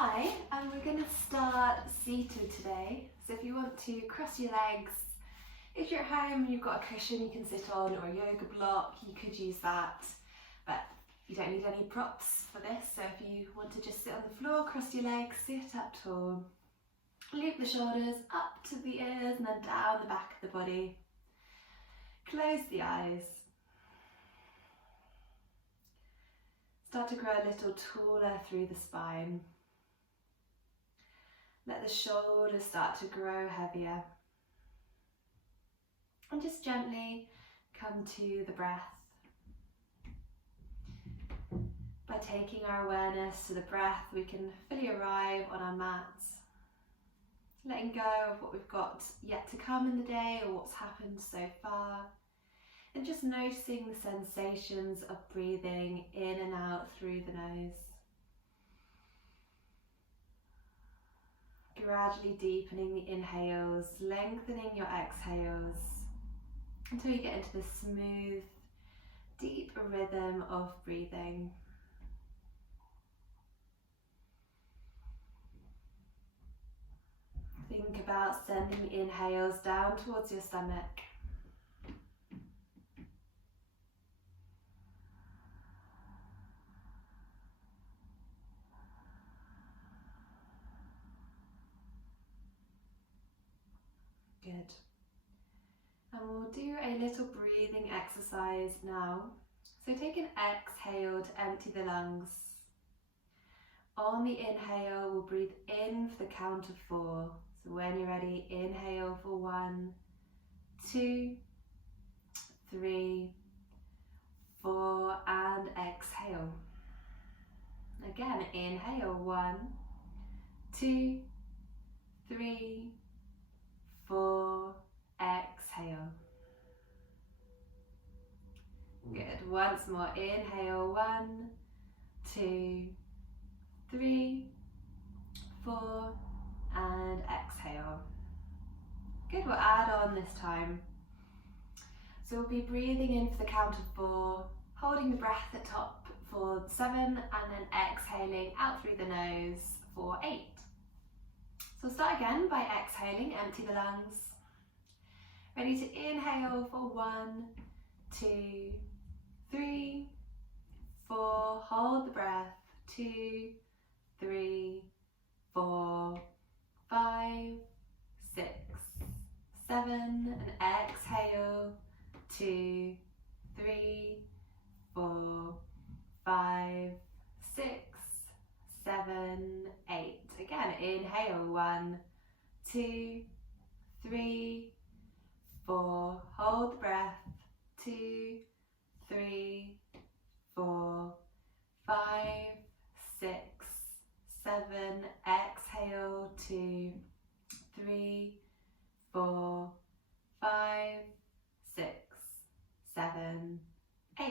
Hi, and we're going to start seated today. So if you want to cross your legs, if you're at home and you've got a cushion you can sit on or a yoga block, you could use that, but you don't need any props for this. So if you want to just sit on the floor, cross your legs, sit up tall, loop the shoulders up to the ears and then down the back of the body. Close the eyes. Start to grow a little taller through the spine. Let the shoulders start to grow heavier. And just gently come to the breath. By taking our awareness to the breath, we can fully arrive on our mats. Letting go of what we've got yet to come in the day or what's happened so far. And just noticing the sensations of breathing in and out through the nose. Gradually deepening the inhales, lengthening your exhales until you get into this smooth, deep rhythm of breathing. Think about sending the inhales down towards your stomach. Good. And we'll do a little breathing exercise now. So take an exhale to empty the lungs. On the inhale, we'll breathe in for the count of 4. So when you're ready, inhale for 1, 2, 3, 4, and exhale. Again, inhale, 1, 2, 3, 4, exhale. Good, once more, inhale, 1, 2, 3, 4, and exhale. Good, we'll add on this time. So we'll be breathing in for the count of 4, holding the breath at top for 7, and then exhaling out through the nose for 8. So start again by exhaling, empty the lungs. Ready to inhale for 1, 2, 3, 4, hold the breath, 2, 3, 4, 5, 6, 7, and exhale, 2, 3, 4, 5, 6, 7, 8. Again, inhale, 1, 2, 3, 4, hold the breath, 2, 3, 4, 5, 6, 7, exhale, 2, 3, 4, 5, 6, 7, 8.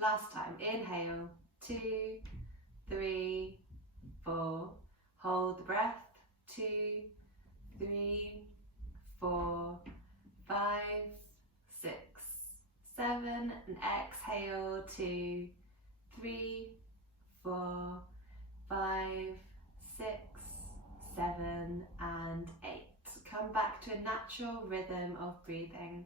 Last time, inhale, 2, 3, 4, hold the breath, 2, 3, 4, 5, 6, 7, and exhale, 2, 3, 4, 5, 6, 7, and 8. Come back to a natural rhythm of breathing.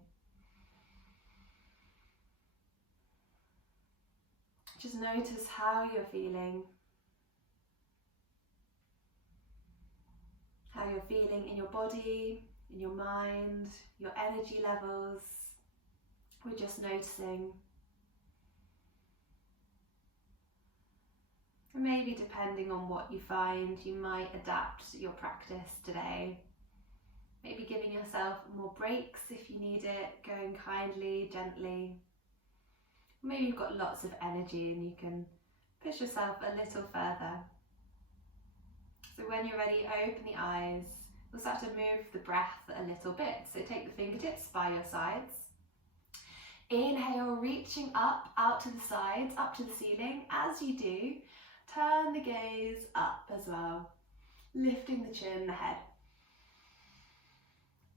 Just notice how you're feeling. How you're feeling in your body, in your mind, your energy levels. We're just noticing. And maybe depending on what you find, you might adapt your practice today. Maybe giving yourself more breaks if you need it, going kindly, gently. Maybe you've got lots of energy and you can push yourself a little further. So when you're ready, open the eyes. We'll start to move the breath a little bit. So take the fingertips by your sides. Inhale, reaching up, out to the sides, up to the ceiling. As you do, turn the gaze up as well, lifting the chin, the head.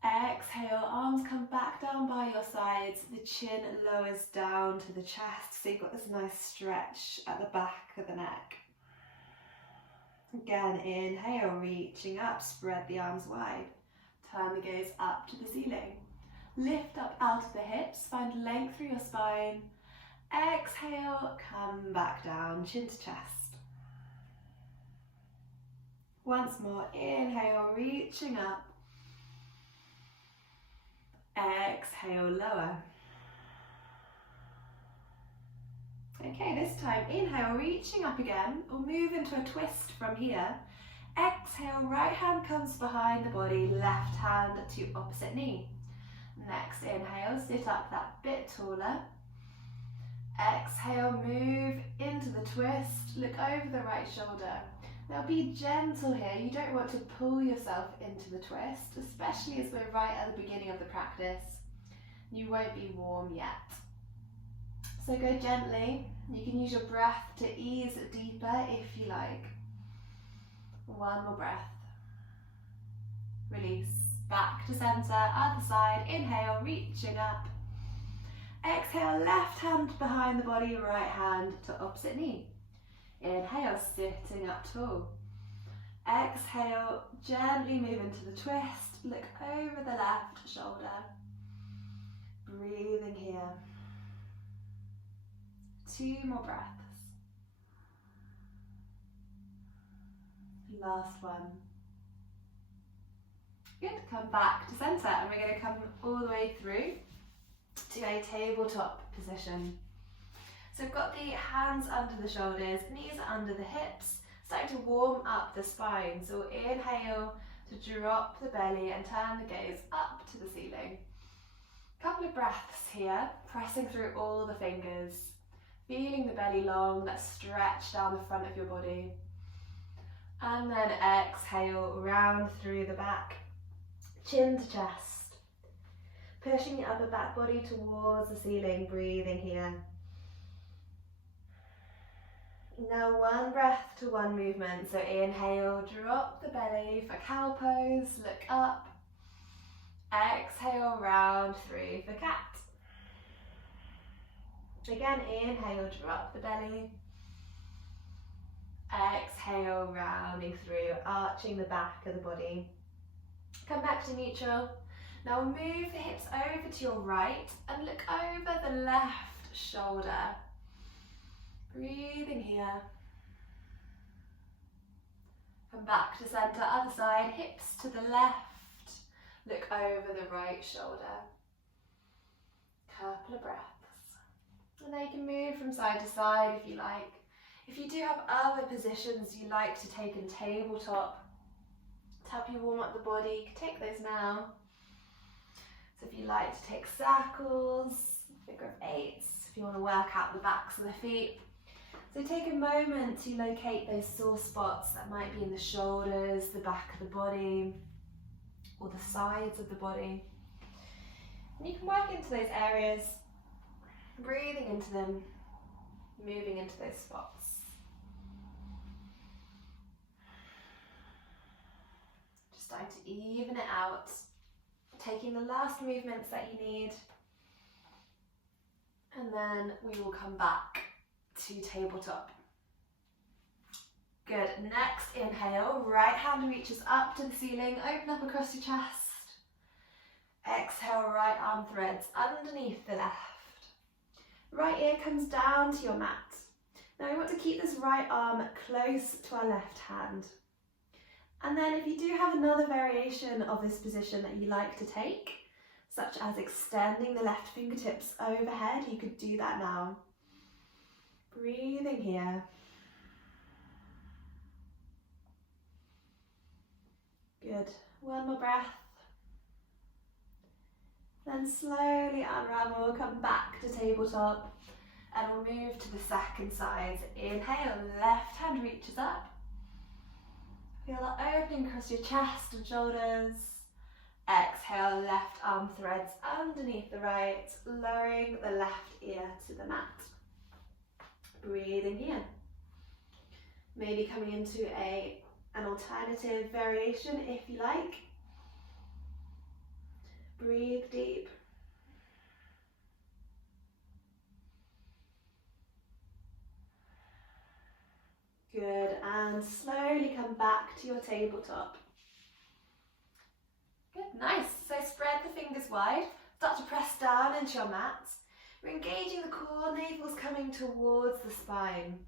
Exhale, arms come back down by your sides, the chin lowers down to the chest, so you've got this nice stretch at the back of the neck. Again, inhale, reaching up, spread the arms wide. Turn the gaze up to the ceiling. Lift up out of the hips, find length through your spine. Exhale, come back down, chin to chest. Once more, inhale, reaching up. Exhale, lower. Okay, this time, inhale, reaching up again. We'll move into a twist from here. Exhale, right hand comes behind the body, left hand to opposite knee. Next inhale, sit up that bit taller. Exhale, move into the twist, look over the right shoulder. Now be gentle here, you don't want to pull yourself into the twist, especially as we're right at the beginning of the practice. You won't be warm yet. So go gently, you can use your breath to ease deeper if you like. One more breath. Release, back to center, other side, inhale, reaching up. Exhale, left hand behind the body, right hand to opposite knee. Inhale, sitting up tall. Exhale, gently move into the twist, look over the left shoulder. Breathing here. 2 more breaths. Last one. Good, come back to center and we're going to come all the way through to a tabletop position. So we've got the hands under the shoulders, knees are under the hips, starting to warm up the spine. So we'll inhale to drop the belly and turn the gaze up to the ceiling. Couple of breaths here, pressing through all the fingers, feeling the belly long, that stretch down the front of your body. And then exhale, round through the back, chin to chest. Pushing the upper back body towards the ceiling, breathing here. Now one breath to one movement. So inhale, drop the belly for cow pose, look up. Exhale, round through for cat. Again, inhale, drop the belly. Exhale, rounding through, arching the back of the body. Come back to neutral. Now we'll move the hips over to your right and look over the left shoulder. Breathing here. Come back to center, other side, hips to the left. Look over the right shoulder. Couple of breaths. And then you can move from side to side if you like. If you do have other positions you like to take in tabletop to help you warm up the body, you can take those now. So if you like to take circles, figure of eights, if you want to work out the backs of the feet. So take a moment to locate those sore spots that might be in the shoulders, the back of the body, or the sides of the body. And you can work into those areas, breathing into them, moving into those spots. Just starting to even it out, taking the last movements that you need, and then we will come back to tabletop. Good, next inhale, right hand reaches up to the ceiling, open up across your chest. Exhale, right arm threads underneath the left. Right ear comes down to your mat. Now we want to keep this right arm close to our left hand. And then if you do have another variation of this position that you like to take, such as extending the left fingertips overhead, you could do that now. Breathing here. Good. One more breath. Then slowly unravel, come back to tabletop, and we'll move to the second side. Inhale, left hand reaches up. Feel the opening across your chest and shoulders. Exhale, left arm threads underneath the right, lowering the left ear to the mat. Breathing here. Maybe coming into an alternative variation if you like. Breathe deep. Good, and slowly come back to your tabletop. Good, nice. So spread the fingers wide, start to press down into your mat. We're engaging the core, navel's coming towards the spine.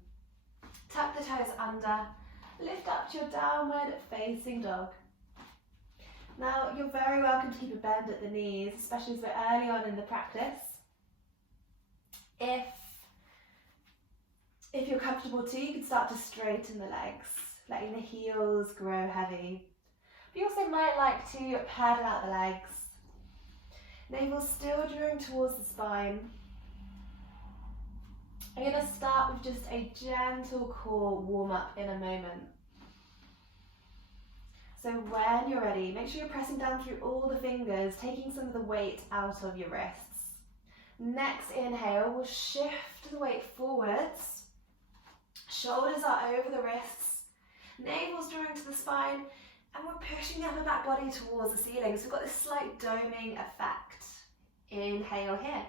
Tuck the toes under, lift up to your downward facing dog. Now, you're very welcome to keep a bend at the knees, especially as we're early on in the practice. If you're comfortable too, you can start to straighten the legs, letting the heels grow heavy. But you also might like to pedal out the legs. Navel still drawing towards the spine. I'm going to start with just a gentle core warm-up in a moment. So when you're ready, make sure you're pressing down through all the fingers, taking some of the weight out of your wrists. Next inhale, we'll shift the weight forwards. Shoulders are over the wrists. Navel's drawing to the spine, and we're pushing the upper back body towards the ceiling. So we've got this slight doming effect. Inhale here.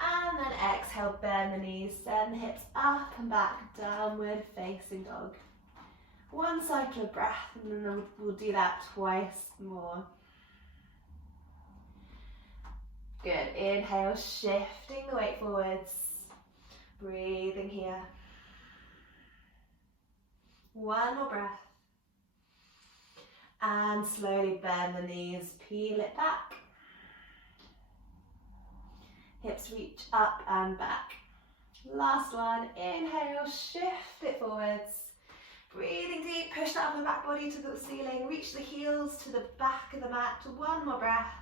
And then exhale, bend the knees, send the hips up and back, downward facing dog. One cycle of breath, and then we'll do that twice more. Good, inhale, shifting the weight forwards. Breathing here. One more breath. And slowly bend the knees, peel it back. Hips reach up and back. Last one, inhale, shift it forwards. Breathing deep, push the upper back body to the ceiling, reach the heels to the back of the mat. One more breath.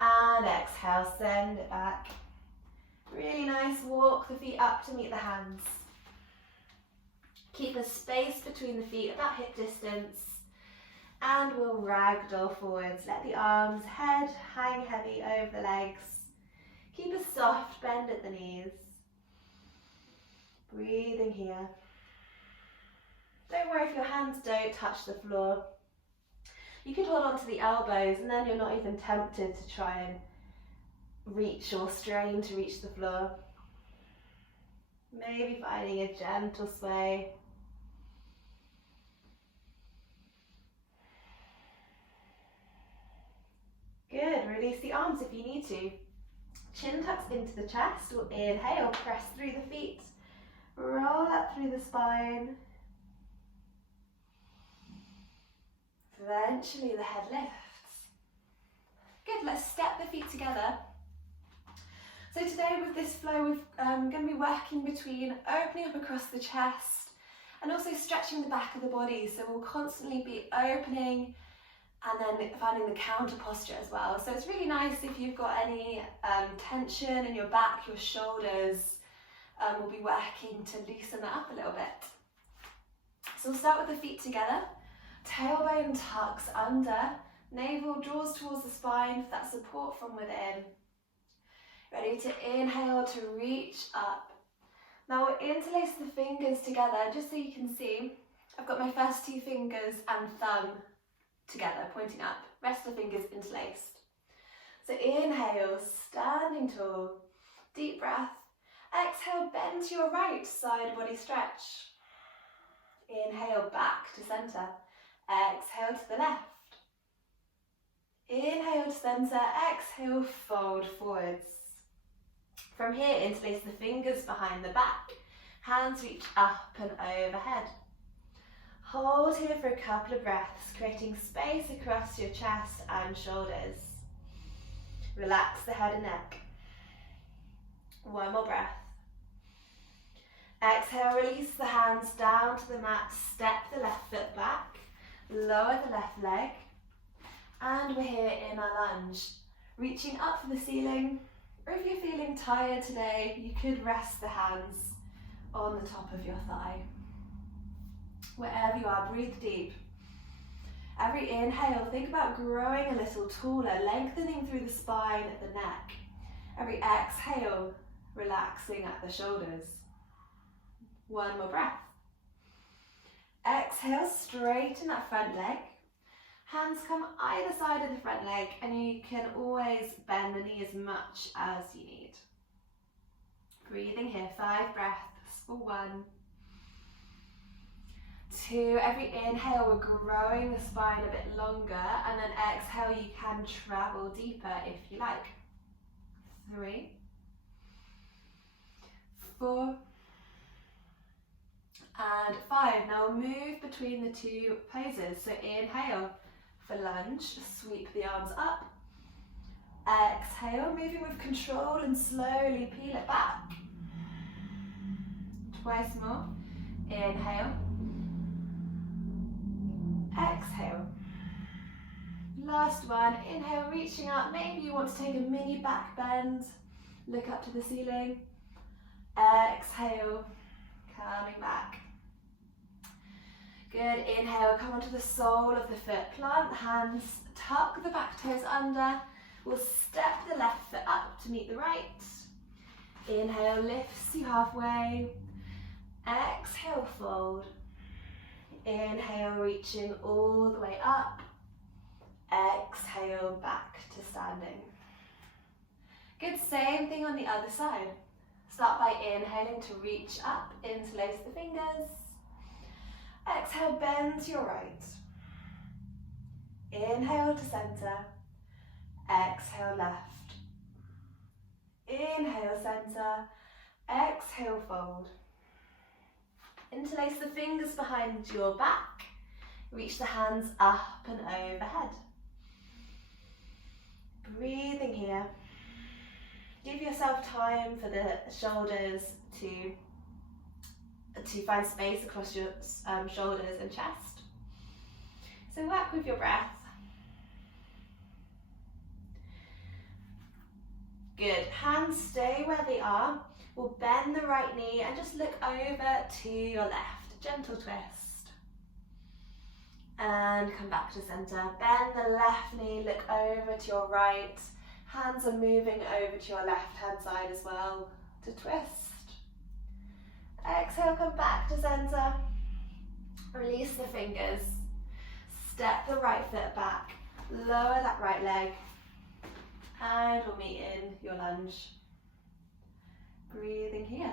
And exhale, send it back. Really nice, walk the feet up to meet the hands. Keep a space between the feet, about hip distance. And we'll ragdoll forwards. Let the arms, head hang heavy over the legs. Keep a soft bend at the knees. Breathing here. Don't worry if your hands don't touch the floor. You could hold on to the elbows and then you're not even tempted to try and reach or strain to reach the floor. Maybe finding a gentle sway. Good, release the arms if you need to. Chin tucks into the chest. We'll inhale, press through the feet. Roll up through the spine. Eventually the head lifts. Good, let's step the feet together. So today with this flow, we're going to be working between opening up across the chest and also stretching the back of the body. So we'll constantly be opening and then finding the counter posture as well. So it's really nice if you've got any tension in your back, your shoulders. We'll be working to loosen that up a little bit. So we'll start with the feet together. Tailbone tucks under, navel draws towards the spine for that support from within. Ready to inhale to reach up. Now we'll interlace the fingers together just so you can see. I've got my first two fingers and thumb together, pointing up. Rest of the fingers interlaced. So inhale, standing tall. Deep breath. Exhale, bend to your right, side body stretch. Inhale, back to center. Exhale to the left. Inhale to center, exhale, fold forwards. From here, interlace the fingers behind the back. Hands reach up and overhead. Hold here for a couple of breaths, creating space across your chest and shoulders. Relax the head and neck. One more breath. Exhale, release the hands down to the mat, step the left foot back, lower the left leg, and we're here in our lunge. Reaching up for the ceiling, or if you're feeling tired today, you could rest the hands on the top of your thigh. Wherever you are, breathe deep. Every inhale, think about growing a little taller, lengthening through the spine at the neck. Every exhale, relaxing at the shoulders. One more breath. Exhale, straighten that front leg. Hands come either side of the front leg, and you can always bend the knee as much as you need. Breathing here, 5 breaths for 1, 2. Every inhale, we're growing the spine a bit longer, and then exhale, you can travel deeper if you like. 3, 4, and 5. Now we'll move between the two poses. So inhale for lunge, sweep the arms up. Exhale, moving with control and slowly peel it back. Twice more. Inhale. Exhale. Last one. Inhale, reaching up. Maybe you want to take a mini back bend. Look up to the ceiling. Exhale, coming back. Good. Inhale, come onto the sole of the foot. Plant the hands, tuck the back toes under. We'll step the left foot up to meet the right. Inhale, lifts you halfway. Exhale, fold. Inhale, reaching all the way up. Exhale, back to standing. Good, same thing on the other side. Start by inhaling to reach up, interlace the fingers. Exhale, bend to your right. Inhale to center. Exhale, left. Inhale, center. Exhale, fold. Interlace the fingers behind your back. Reach the hands up and overhead. Breathing here. Give yourself time for the shoulders to find space across your shoulders and chest. So work with your breath. Good. Hands stay where they are. We'll bend the right knee and just look over to your left. Gentle twist. And come back to center. Bend the left knee, look over to your right. Hands are moving over to your left hand side as well to twist. Exhale, come back to center. Release the fingers. Step the right foot back. Lower that right leg. And we'll meet in your lunge. Breathing here.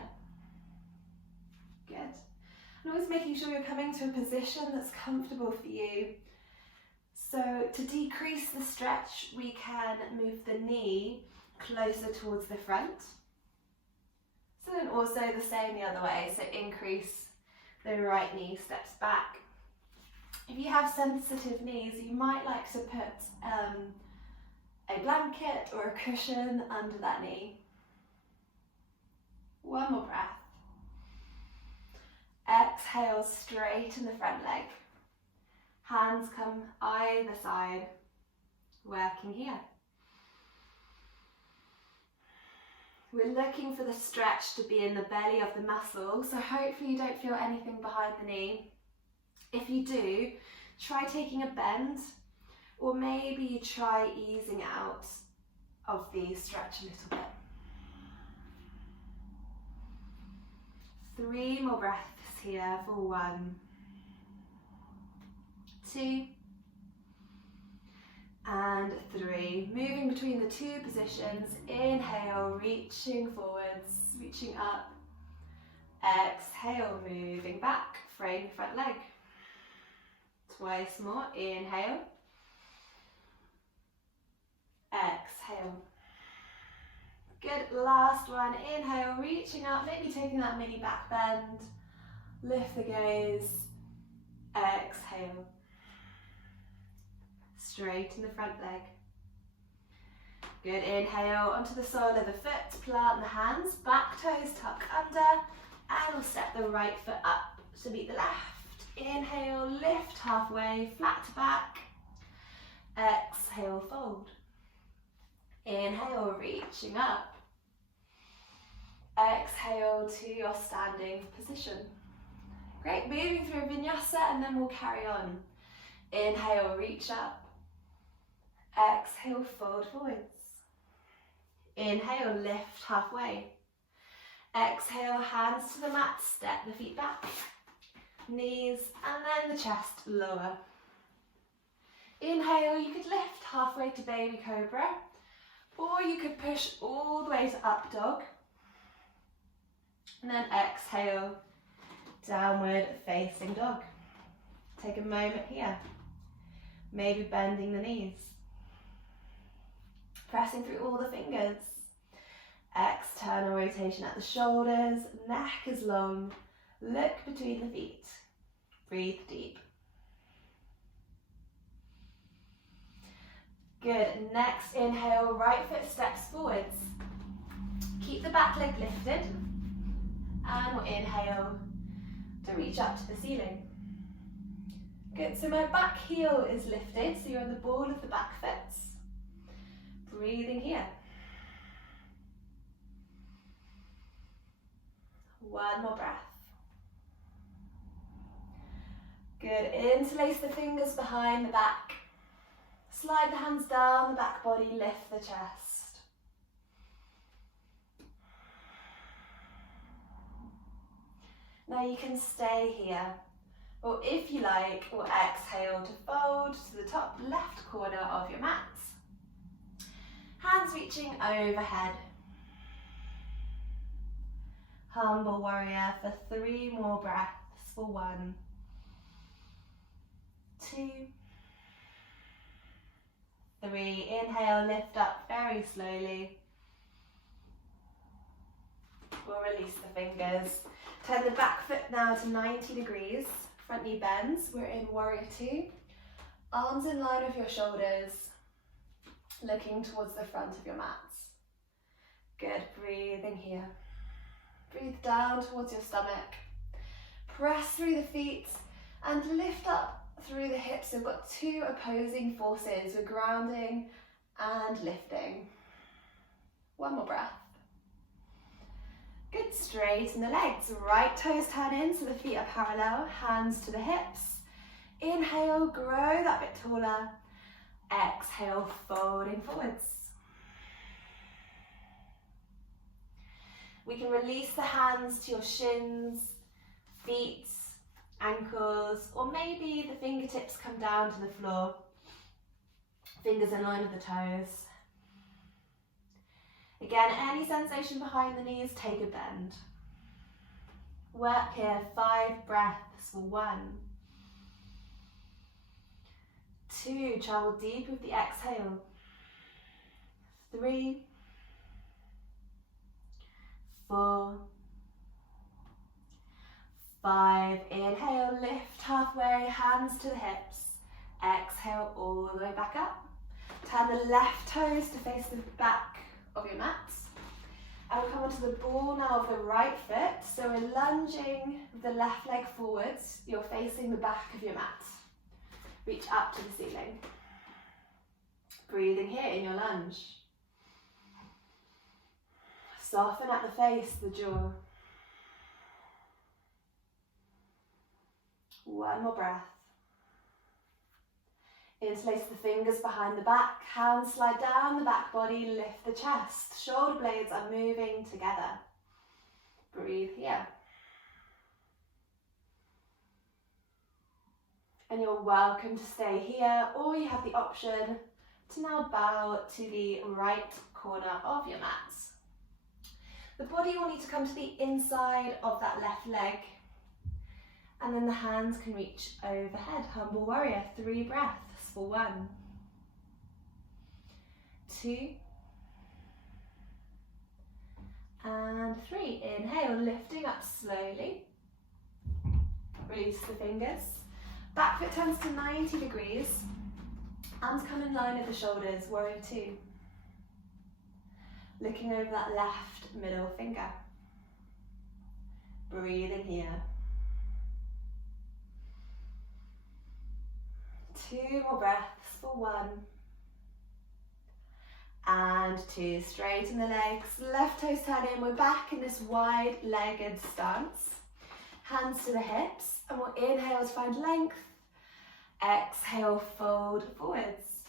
Good. And always making sure you're coming to a position that's comfortable for you. So to decrease the stretch, we can move the knee closer towards the front. So then also the same the other way. So increase the right knee steps back. If you have sensitive knees, you might like to put a blanket or a cushion under that knee. One more breath. Exhale, straighten the front leg. Hands come either side, working here. We're looking for the stretch to be in the belly of the muscle, so hopefully you don't feel anything behind the knee. If you do, try taking a bend, or maybe you try easing out of the stretch a little bit. 3 more breaths here for 1, 2, and 3. Moving between the two positions. Inhale, reaching forwards, reaching up. Exhale, moving back, frame the front leg. Twice more. Inhale. Exhale. Good, last one. Inhale, reaching up, maybe taking that mini back bend. Lift the gaze. Exhale. Straighten the front leg. Good, inhale onto the sole of the foot, plant the hands, back toes tuck under, and we'll step the right foot up to meet the left. Inhale, lift halfway, flat to back. Exhale, fold. Inhale, reaching up. Exhale to your standing position. Great, moving through vinyasa and then we'll carry on. Inhale, reach up. Exhale, fold forwards. Inhale, lift halfway. Exhale, hands to the mat, step the feet back. Knees and then the chest lower. Inhale, you could lift halfway to baby cobra, or you could push all the way to up dog. And then exhale, downward facing dog. Take a moment here. Maybe bending the knees. Pressing through all the fingers. External rotation at the shoulders, neck is long. Look between the feet. Breathe deep. Good. Next inhale, right foot steps forwards. Keep the back leg lifted. And we'll inhale to reach up to the ceiling. Good. So my back heel is lifted, so you're on the ball of the back foot. Breathing here. One more breath. Good. Interlace the fingers behind the back. Slide the hands down the back body, lift the chest. Now you can stay here, or if you like, we'll exhale to fold to the top left corner of your mat. Hands reaching overhead. Humble warrior for 3 more breaths. For 1, 2, 3. Inhale, lift up very slowly. We'll release the fingers. Turn the back foot now to 90 degrees. Front knee bends. We're in warrior 2. Arms in line with your shoulders. Looking towards the front of your mat. Good. Breathing here. Breathe down towards your stomach. Press through the feet and lift up through the hips. We've got 2 opposing forces. We're grounding and lifting. 1 more breath. Good. Straighten the legs. Right toes turn in so the feet are parallel. Hands to the hips. Inhale, grow that bit taller. Exhale, folding forwards. We can release the hands to your shins, feet, ankles, or maybe the fingertips come down to the floor. Fingers in line with the toes. Again, any sensation behind the knees, take a bend. Work here, 5 breaths for 1, 2, travel deep with the exhale. 3, 4, 5. Inhale, lift halfway, hands to the hips. Exhale all the way back up. Turn the left toes to face the back of your mat. And we'll come onto the ball now of the right foot. So we're lunging the left leg forwards. You're facing the back of your mat. Reach up to the ceiling. Breathing here in your lunge. Soften at the face, the jaw. 1 more breath. Interlace the fingers behind the back. Hands slide down the back body, lift the chest. Shoulder blades are moving together. Breathe here. And you're welcome to stay here, or you have the option to now bow to the right corner of your mat. The body will need to come to the inside of that left leg, and then the hands can reach overhead. Humble warrior, 3 breaths for 1, 2, and 3. Inhale, lifting up slowly. Release the fingers. Back foot turns to 90 degrees. Arms come in line with the shoulders, warrior 2. Looking over that left middle finger. Breathing here. 2 more breaths for 1. And 2. Straighten the legs. Left toes turn in. We're back in this wide-legged stance. Hands to the hips. And we'll inhale to find length. Exhale, fold forwards.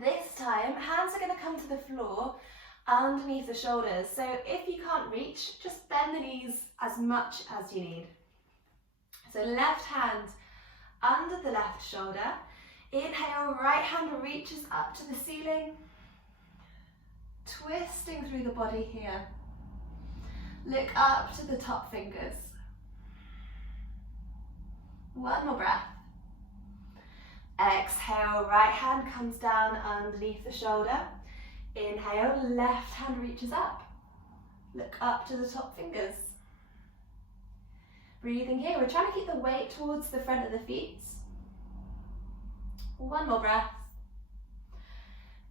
This time, hands are going to come to the floor underneath the shoulders. So if you can't reach, just bend the knees as much as you need. So left hand under the left shoulder. Inhale, right hand reaches up to the ceiling. Twisting through the body here. Look up to the top fingers. 1 more breath. Exhale, right hand comes down underneath the shoulder. Inhale, left hand reaches up. Look up to the top fingers. Breathing here, we're trying to keep the weight towards the front of the feet. One more breath.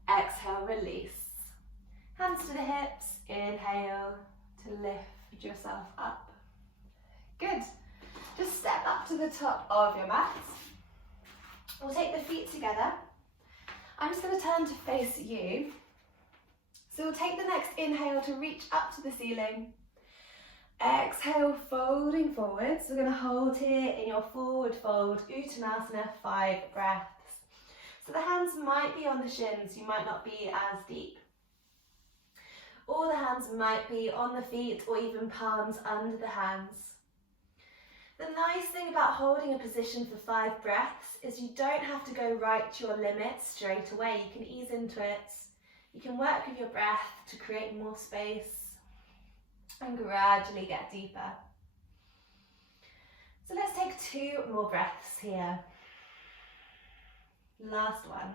Exhale, release. Hands to the hips. Inhale to lift yourself up. Good. Just step up to the top of your mat. We'll take the feet together. I'm just going to turn to face you. So we'll take the next inhale to reach up to the ceiling. Exhale, folding forwards. We're going to hold here in your forward fold, Uttanasana, 5 breaths. So the hands might be on the shins, you might not be as deep. Or the hands might be on the feet or even palms under the hands. The nice thing about holding a position for 5 breaths is you don't have to go right to your limit straight away. You can ease into it. You can work with your breath to create more space and gradually get deeper. So let's take 2 more breaths here. Last one.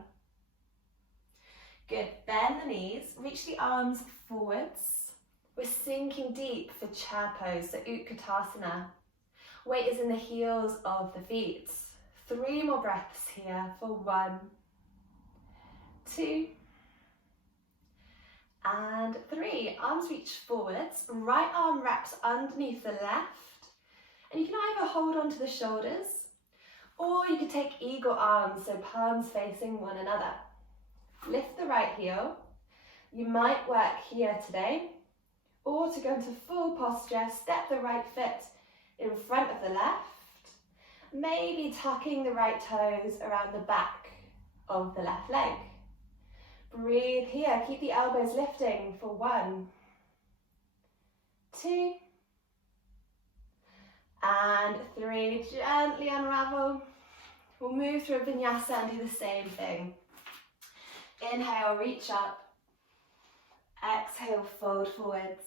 Good, bend the knees, reach the arms forwards. We're sinking deep for chair pose, so Utkatasana. Weight is in the heels of the feet. 3 more breaths here for 1, 2, and 3. Arms reach forwards, right arm wraps underneath the left, and you can either hold onto the shoulders, or you could take eagle arms, so palms facing one another. Lift the right heel. You might work here today, or to go into full posture, step the right foot in front of the left, maybe tucking the right toes around the back of the left leg. Breathe here, keep the elbows lifting for 1, 2, and 3. Gently unravel. We'll move through a vinyasa and do the same thing. Inhale, reach up. Exhale, fold forwards.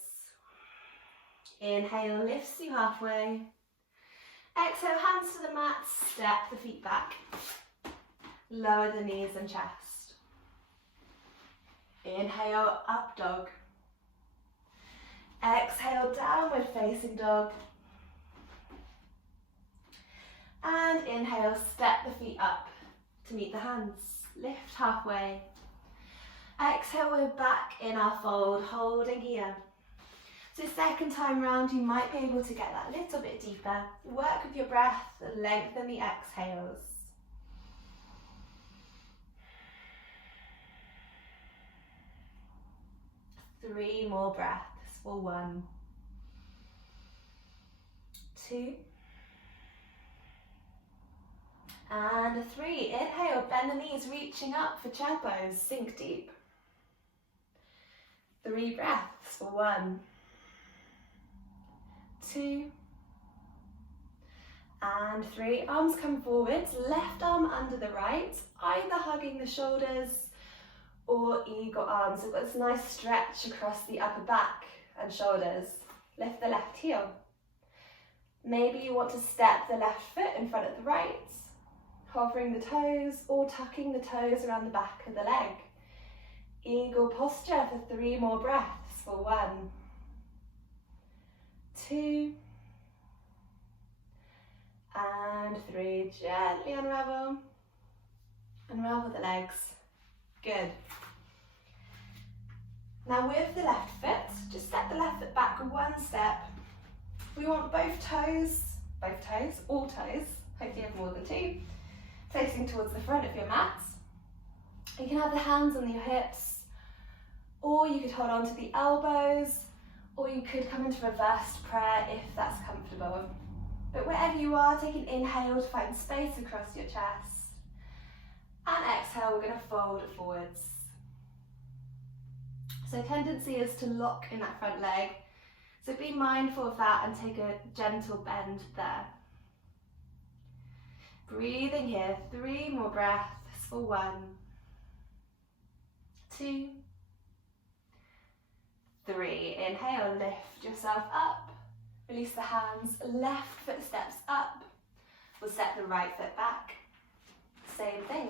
Inhale, lifts you halfway. Exhale, hands to the mat, step the feet back. Lower the knees and chest. Inhale, up dog. Exhale, downward facing dog. And inhale, step the feet up to meet the hands. Lift halfway. Exhale, we're back in our fold, holding here. So second time round, you might be able to get that little bit deeper. Work with your breath, lengthen the exhales. Three more breaths for 1, 2, and 3. Inhale, bend the knees, reaching up for chair pose, sink deep. 3 breaths for 1, 2, and 3. Arms come forwards, left arm under the right, either hugging the shoulders or eagle arms. We've got this nice stretch across the upper back and shoulders. Lift the left heel. Maybe you want to step the left foot in front of the right, hovering the toes or tucking the toes around the back of the leg. Eagle posture for 3 more breaths for 1, 2, and 3. Gently unravel. Unravel the legs. Good. Now with the left foot, just step the left foot back 1 step. We want both toes, all toes, hopefully you have more than 2, facing towards the front of your mat. You can have the hands on your hips, or you could hold on to the elbows, or you could come into reversed prayer if that's comfortable. But wherever you are, take an inhale to find space across your chest. And exhale, we're going to fold forwards. So tendency is to lock in that front leg. So be mindful of that and take a gentle bend there. Breathing here, 3 more breaths for 1, 2, 3. Inhale, lift yourself up. Release the hands, left foot steps up. We'll step the right foot back. same thing.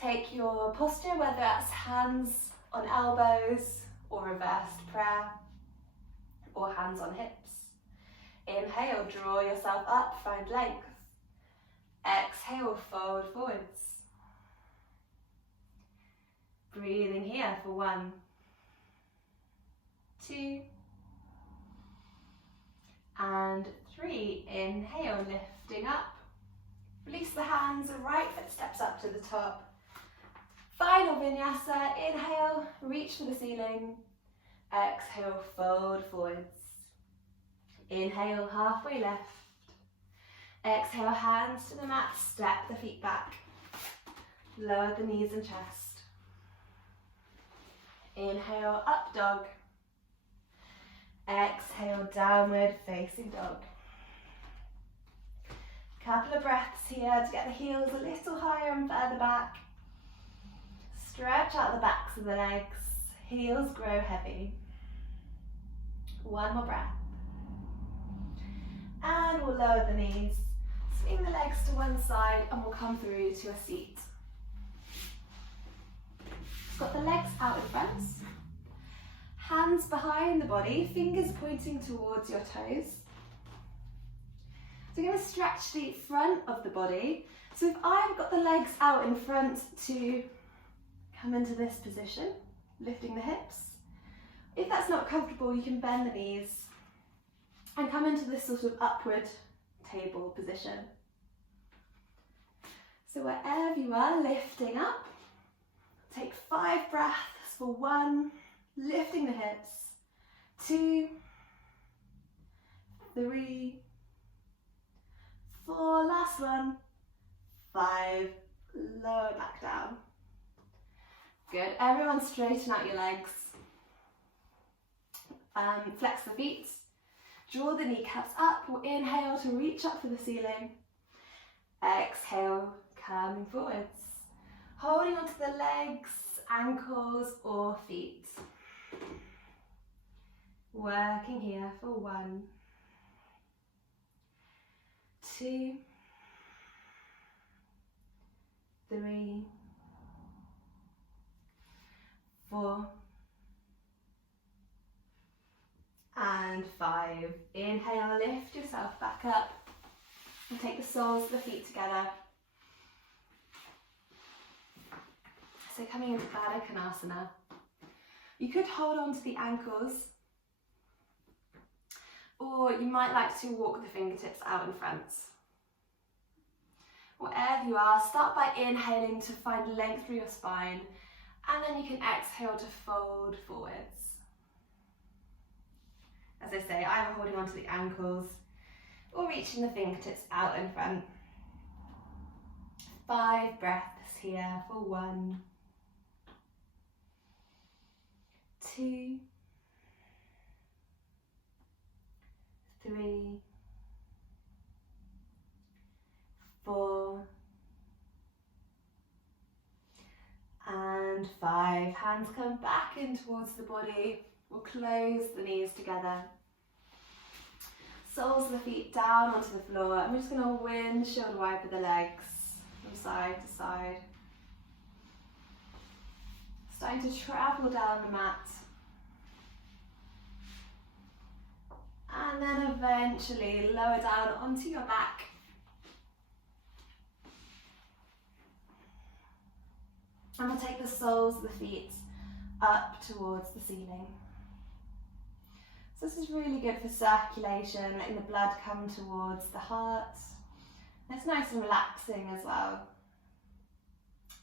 Take your posture, whether that's hands on elbows or reversed prayer, or hands on hips. Inhale, draw yourself up, find length. Exhale, fold forwards. Breathing here for 1, 2, and 3. Inhale, lifting up. Release the hands, the right foot steps up to the top. Final vinyasa. Inhale, reach for the ceiling. Exhale, fold forwards. Inhale, halfway left. Exhale, hands to the mat, step the feet back. Lower the knees and chest. Inhale, up dog. Exhale, downward facing dog. Couple of breaths here to get the heels a little higher and further back. Stretch out the backs of the legs. Heels grow heavy. 1 more breath. And we'll lower the knees. Swing the legs to one side and we'll come through to a seat. Got the legs out in front. Hands behind the body, fingers pointing towards your toes. So we're going to stretch the front of the body. So if I've got the legs out in front to come into this position, lifting the hips. If that's not comfortable, you can bend the knees and come into this sort of upward table position. So wherever you are, lifting up. Take 5 breaths for 1, lifting the hips. 2, 3, 4, last one. 5, lower back down. Good, everyone straighten out your legs. Flex the feet. Draw the kneecaps up. We'll inhale to reach up for the ceiling. Exhale, coming forwards. Holding onto the legs, ankles or feet. Working here for 1, 2, 3, 4, and 5. Inhale, lift yourself back up and take the soles of the feet together. So coming into Baddha Konasana. You could hold on to the ankles, or you might like to walk the fingertips out in front. Wherever you are, start by inhaling to find length through your spine, and then you can exhale to fold forwards. As I say, I'm holding onto the ankles or reaching the fingertips out in front. 5 breaths here for 1, 2, 3, 4, and 5. Hands come back in towards the body. We'll close the knees together. Soles of the feet down onto the floor. And we're just going to windshield wiper the legs from side to side. Starting to travel down the mat. And then eventually lower down onto your back. And we'll take the soles of the feet up towards the ceiling. So this is really good for circulation, letting the blood come towards the heart. It's nice and relaxing as well.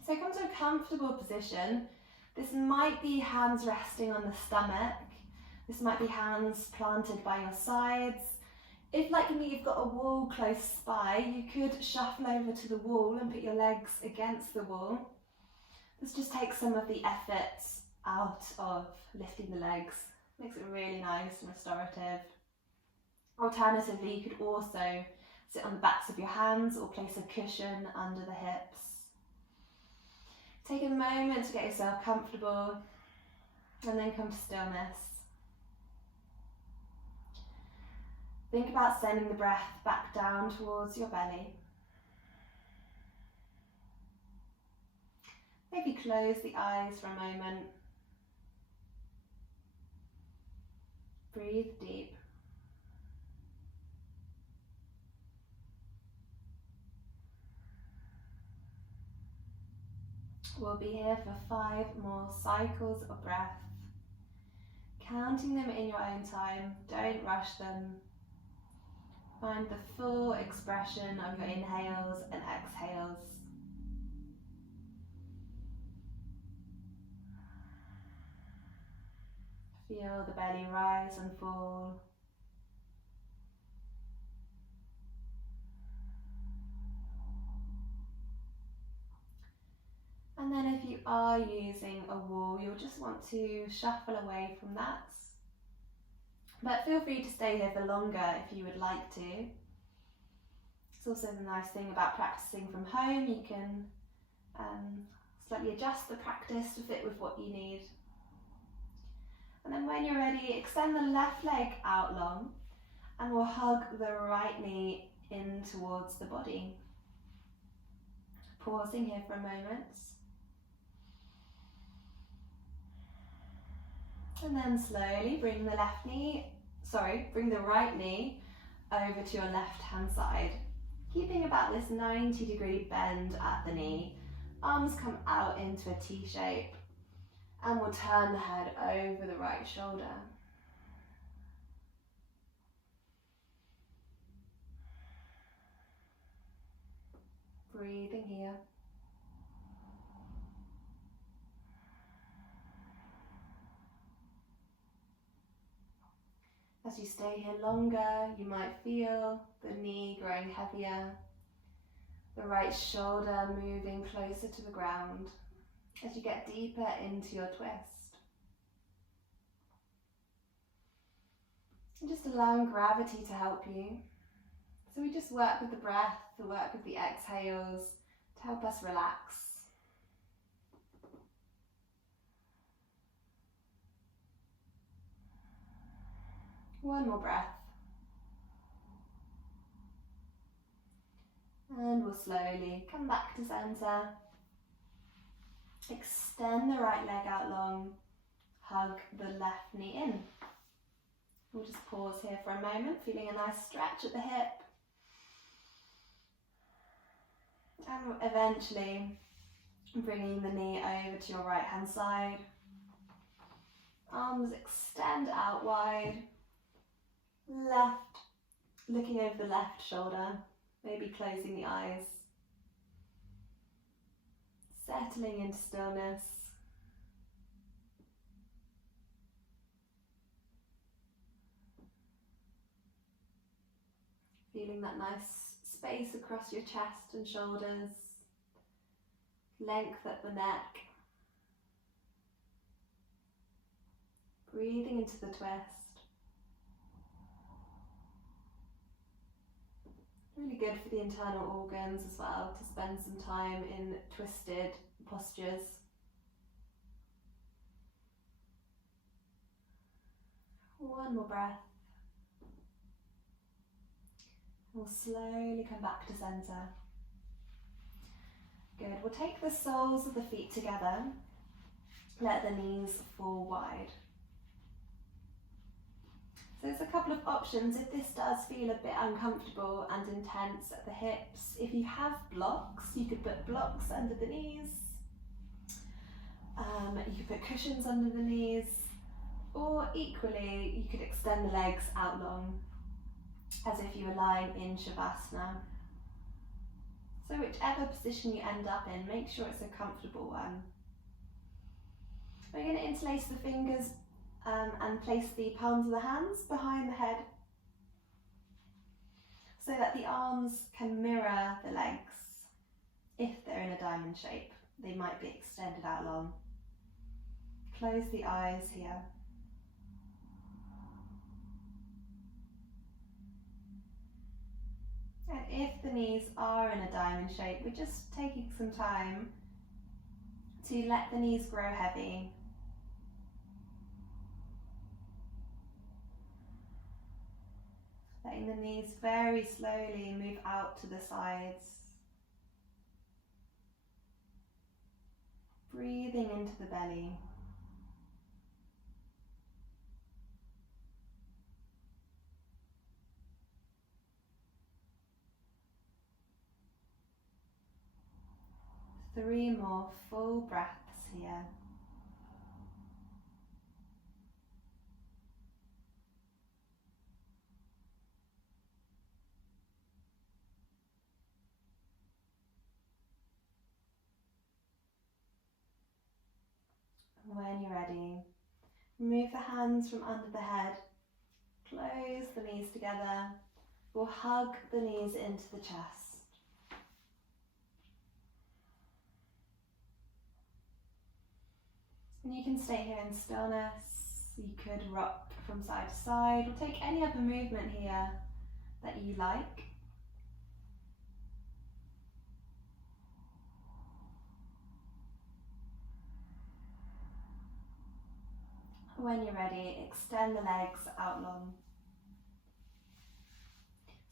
So come to a comfortable position. This might be hands resting on the stomach. This might be hands planted by your sides. If, like me, you've got a wall close by, you could shuffle over to the wall and put your legs against the wall. This just takes some of the effort out of lifting the legs. Makes it really nice and restorative. Alternatively, you could also sit on the backs of your hands or place a cushion under the hips. Take a moment to get yourself comfortable and then come to stillness. Think about sending the breath back down towards your belly. if you close the eyes for a moment. Breathe deep. We'll be here for 5 more cycles of breath. Counting them in your own time, don't rush them. Find the full expression of your inhales and exhales. Feel the belly rise and fall. And then if you are using a wall, you'll just want to shuffle away from that. But feel free to stay here for longer if you would like to. It's also the nice thing about practicing from home. You can slightly adjust the practice to fit with what you need. And then when you're ready, extend the left leg out long and we'll hug the right knee in towards the body. Pausing here for a moment. And then slowly bring the right knee over to your left hand side. Keeping about this 90-degree bend at the knee. Arms come out into a T shape. And we'll turn the head over the right shoulder. Breathing here. As you stay here longer, you might feel the knee growing heavier, the right shoulder moving closer to the ground as you get deeper into your twist. And just allowing gravity to help you. So we just work with the breath, work with the exhales to help us relax. One more breath. And we'll slowly come back to center. Extend the right leg out long. Hug the left knee in. We'll just pause here for a moment, feeling a nice stretch at the hip. And eventually bringing the knee over to your right hand side. Arms extend out wide. Left, looking over the left shoulder, maybe closing the eyes. Settling into stillness. Feeling that nice space across your chest and shoulders. Length at the neck. Breathing into the twist. Really good for the internal organs as well to spend some time in twisted postures. One more breath. We'll slowly come back to center. Good. We'll take the soles of the feet together. Let the knees fall wide. So there's a couple of options if this does feel a bit uncomfortable and intense at the hips. If you have blocks, you could put blocks under the knees. You could put cushions under the knees, or equally you could extend the legs out long as if you were lying in Shavasana. So whichever position you end up in, make sure it's a comfortable one. We're going to interlace the fingers and place the palms of the hands behind the head so that the arms can mirror the legs. If they're in a diamond shape, they might be extended out long. Close the eyes here. And if the knees are in a diamond shape, we're just taking some time to let the knees grow heavy. Letting the knees very slowly move out to the sides. into the belly. Three more full breaths here. When you're ready, move the hands from under the head, close the knees together, or hug the knees into the chest. And you can stay here in stillness. You could rock from side to side, or take any other movement here that you like. When you're ready, extend the legs out long.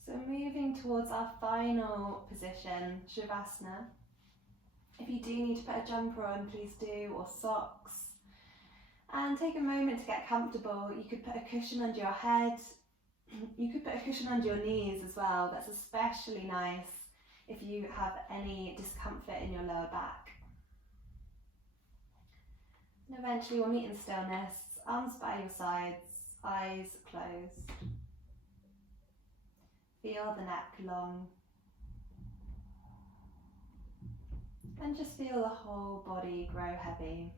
So moving towards our final position, Shavasana. If you do need to put a jumper on, please do, or socks. And take a moment to get comfortable. You could put a cushion under your head. You could put a cushion under your knees as well. That's especially nice if you have any discomfort in your lower back. And eventually we'll meet in stillness, arms by your sides, eyes closed. Feel the neck long. And just feel the whole body grow heavy.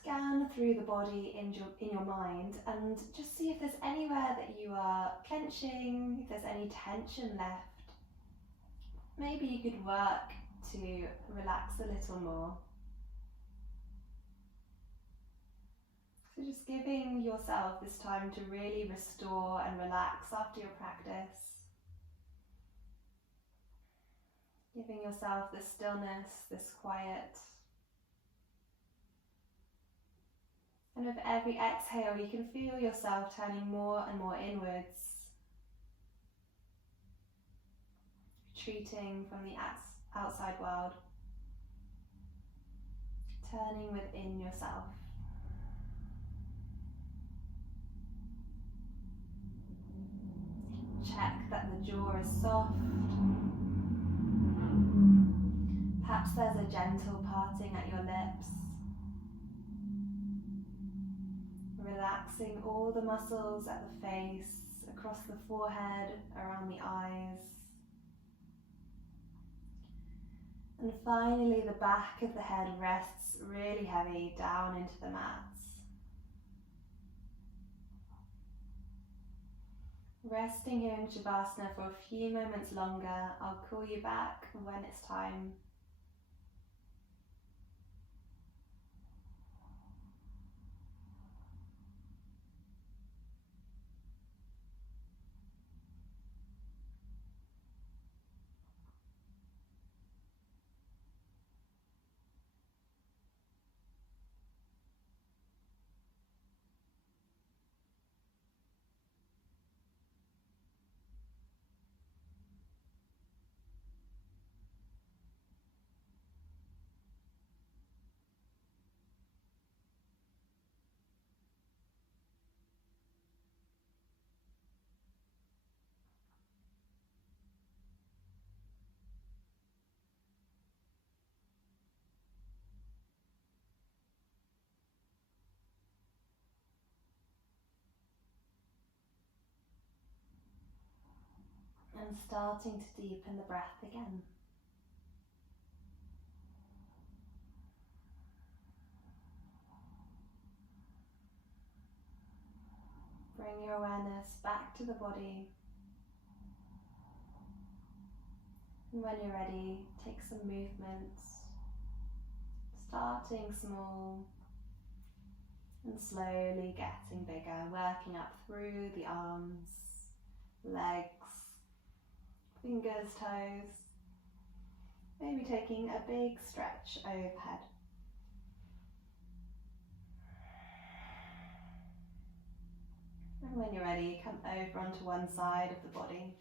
Scan through the body in your mind and just see if there's anywhere that you are clenching, if there's any tension left. Maybe you could work to relax a little more. So just giving yourself this time to really restore and relax after your practice. Giving yourself this stillness, this quiet. And with every exhale, you can feel yourself turning more and more inwards, retreating from the outside world, turning within yourself. Check that the jaw is soft. Perhaps there's a gentle parting at your lips. Relaxing all the muscles at the face, across the forehead, around the eyes. And finally, the back of the head rests really heavy down into the mats. Resting here in Shavasana for a few moments longer. I'll call you back when it's time. And starting to deepen the breath again. Bring your awareness back to the body. And when you're ready, take some movements, starting small and slowly getting bigger, working up through the arms, legs, fingers, toes, maybe taking a big stretch overhead. And when you're ready, come over onto one side of the body.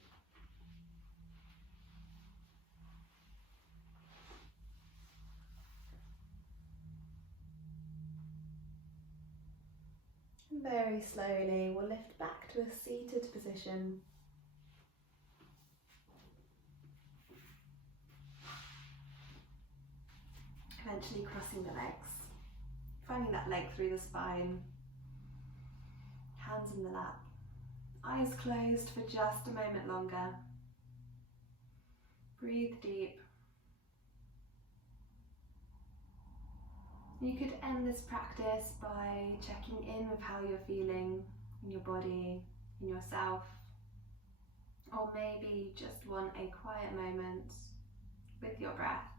And very slowly we'll lift back to a seated position. Eventually crossing the legs, finding that length through the spine, hands in the lap, eyes closed for just a moment longer. Breathe deep. You could end this practice by checking in with how you're feeling in your body, in yourself, or maybe just want a quiet moment with your breath.